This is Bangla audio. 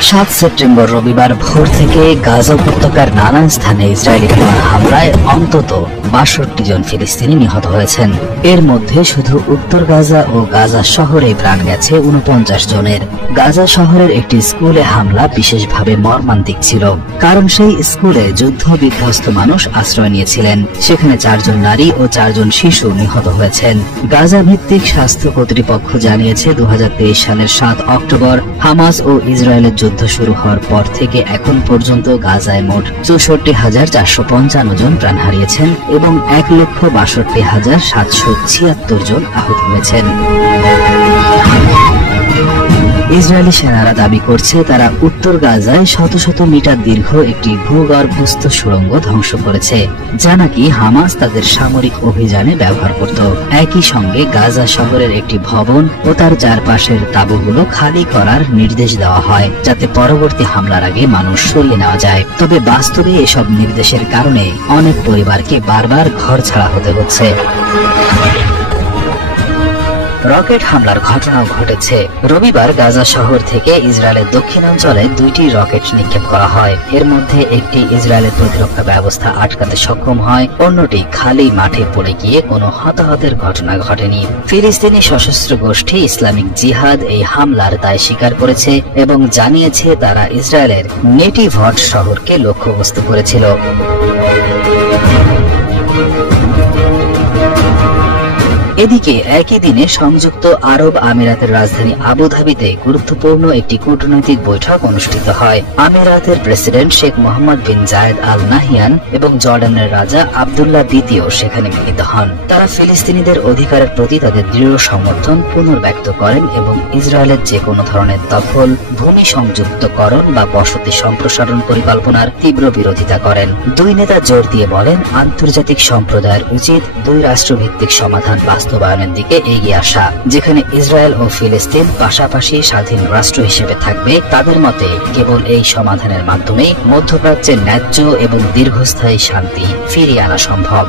7 সেপ্টেম্বর রবিবার ভোর থেকে গাজা উপত্যকার নানা স্থানে ইসরায়েলি বিমান হামলায় অন্তত ৬২ জন ফিলিস্তিনি নিহত হয়েছেন। এর মধ্যে শুধু উত্তর গাজা ও গাজা শহরে প্রাণ গেছে ৪৯ জনের। গাজা শহরের একটি স্কুলে হামলা বিশেষভাবে মর্মান্তিক ছিল, কারণ সেই স্কুলে যুদ্ধ বিধ্বস্ত মানুষ আশ্রয় নিয়েছিলেন। সেখানে 4 জন নারী ও 4 জন শিশু নিহত হয়েছেন। গাজা ভিত্তিক স্বাস্থ্য কর্তৃপক্ষ জানিয়েছে 2023 সালের 7 অক্টোবর হামাস ও ইসরায়েলের যুদ্ধ শুরু হওয়ার পর থেকে এখন পর্যন্ত গাজায় মোট ৬৪,৪৫৫ জন প্রাণ হারিয়েছেন এবং ১,৬২,৭৭৬ জন আহত হয়েছেন। ইসরায়েলি সেনারা দাবি করছে তারা উত্তর গাজায় শত শত মিটার দীর্ঘ একটি ভূগর্ভস্থ সুড়ঙ্গ ধ্বংস করেছে, যা নাকি হামাস তাদের সামরিক অভিযানে ব্যবহার করত। একই সঙ্গে গাজা শহরের একটি ভবন ও তার চারপাশের তাঁবুগুলো খালি করার নির্দেশ দেওয়া হয়, যাতে পরবর্তী হামলার আগে মানুষ সরিয়ে নেওয়া যায়। তবে বাস্তবে এসব নির্দেশের কারণে অনেক পরিবারকে বারবার ঘর ছাড়া হতে হচ্ছে। রকেট হামলার ঘটনাও ঘটেছে। রবিবার গাজা শহর থেকে ইসরায়েলের দক্ষিণাঞ্চলে 2টি রকেট নিক্ষেপ করা হয়। এর মধ্যে একটি ইসরায়েলের প্রতিরক্ষা ব্যবস্থা আটকাতে সক্ষম হয়, অন্যটি খালি মাঠে পড়ে গিয়ে কোনো হতাহতের ঘটনা ঘটেনি। ফিলিস্তিনি সশস্ত্র গোষ্ঠী ইসলামিক জিহাদ এই হামলার দায় স্বীকার করেছে এবং জানিয়েছে তারা ইসরায়েলের নেটিভট শহরকে লক্ষ্যবস্তু করেছিল। এদিকে একই দিনে সংযুক্ত আরব আমিরাতের রাজধানী আবুধাবিতে গুরুত্বপূর্ণ একটি কূটনৈতিক বৈঠক অনুষ্ঠিত হয়। আমিরাতের প্রেসিডেন্ট শেখ মোহাম্মদ বিন জায়েদ আল নাহিয়ান এবং জর্ডানের রাজা আব্দুল্লাহ দ্বিতীয় সেখানে মিলিত হন। তারা ফিলিস্তিনিদের অধিকারের প্রতি তাদের দৃঢ় সমর্থন পুনর্ব্যক্ত করেন এবং ইসরায়েলের যে কোনো ধরনের দখল, ভূমি সংযুক্তকরণ বা বসতি সম্প্রসারণ পরিকল্পনার তীব্র বিরোধিতা করেন। দুই নেতা জোর দিয়ে বলেন, আন্তর্জাতিক সম্প্রদায়ের উচিত 2 রাষ্ট্রভিত্তিক সমাধান বাস্তবায়নের দিকে এগিয়ে আসা, যেখানে ইসরায়েল ও ফিলিস্তিন পাশাপাশি স্বাধীন রাষ্ট্র হিসেবে থাকবে। তাদের মতে কেবল এই সমাধানের মাধ্যমেই মধ্যপ্রাচ্যের ন্যায্য এবং দীর্ঘস্থায়ী শান্তি ফিরিয়ে আনা সম্ভব।